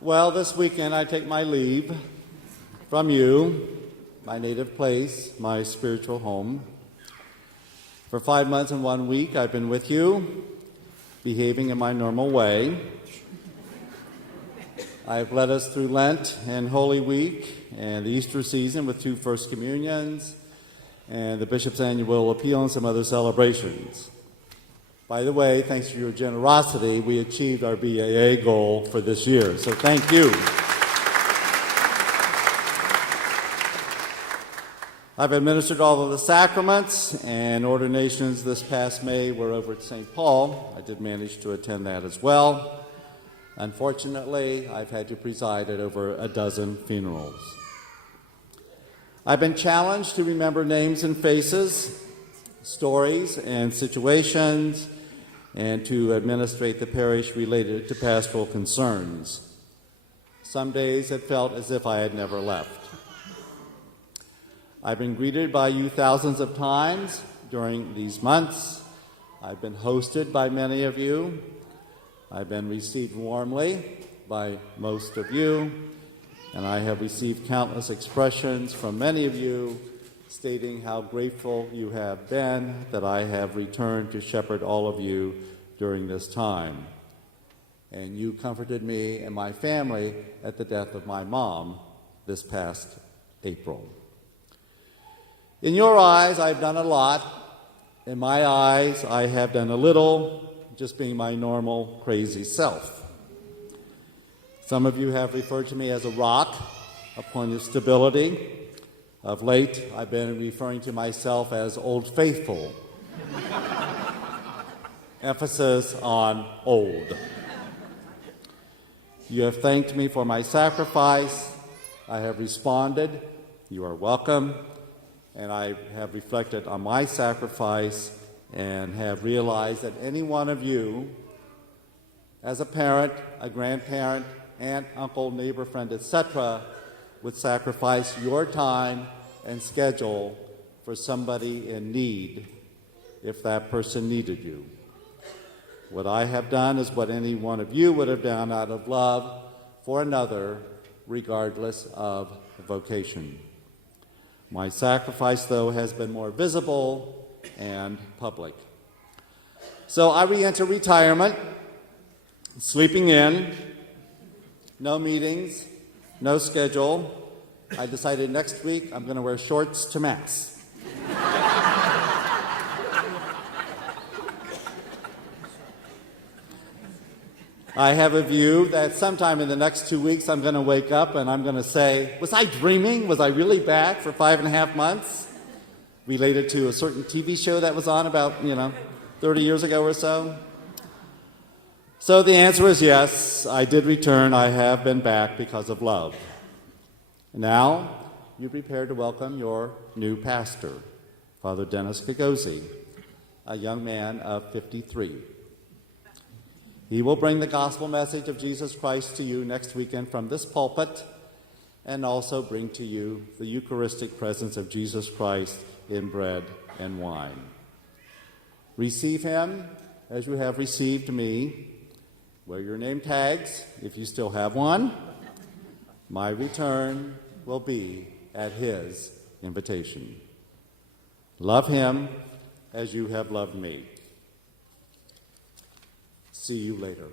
Well, this weekend I take my leave from you, my native place, my spiritual home. For 5 months and 1 week, I've been with you, behaving in my normal way. I've led us through Lent and Holy Week and the Easter season with 2 First Communions and the Bishop's Annual Appeal and some other celebrations. By the way, thanks to your generosity, we achieved our BAA goal for this year, so thank you. I've administered all of the sacraments and ordinations this past May. We're over at St. Paul. I did manage to attend that as well. Unfortunately, I've had to preside at over a dozen funerals. I've been challenged to remember names and faces, stories and situations, and to administrate the parish related to pastoral concerns. Some days it felt as if I had never left. I've been greeted by you thousands of times during these months. I've been hosted by many of you. I've been received warmly by most of you, and I have received countless expressions from many of you stating how grateful you have been that I have returned to shepherd all of you during this time. And you comforted me and my family at the death of my mom this past April. In your eyes, I've done a lot. In my eyes, I have done a little, just being my normal, crazy self. Some of you have referred to me as a rock, a point of stability. Of late, I've been referring to myself as Old Faithful. Emphasis on old. You have thanked me for my sacrifice. I have responded, you are welcome. And I have reflected on my sacrifice and have realized that any one of you, as a parent, a grandparent, aunt, uncle, neighbor, friend, etc., would sacrifice your time and schedule for somebody in need if that person needed you. What I have done is what any one of you would have done out of love for another, regardless of vocation. My sacrifice, though, has been more visible and public. So I re-enter retirement, sleeping in, no meetings, no schedule. I decided next week I'm going to wear shorts to Mass. I have a view that sometime in the next 2 weeks I'm going to wake up and I'm going to say, was I dreaming? Was I really back for 5.5 months? Related to a certain TV show that was on about, 30 years ago or so. So the answer is yes, I did return. I have been back because of love. Now, you prepare to welcome your new pastor, Father Dennis Gagosiy, a young man of 53. He will bring the gospel message of Jesus Christ to you next weekend from this pulpit and also bring to you the Eucharistic presence of Jesus Christ in bread and wine. Receive him as you have received me. Wear your name tags if you still have one. My return will be at his invitation. Love him as you have loved me. See you later.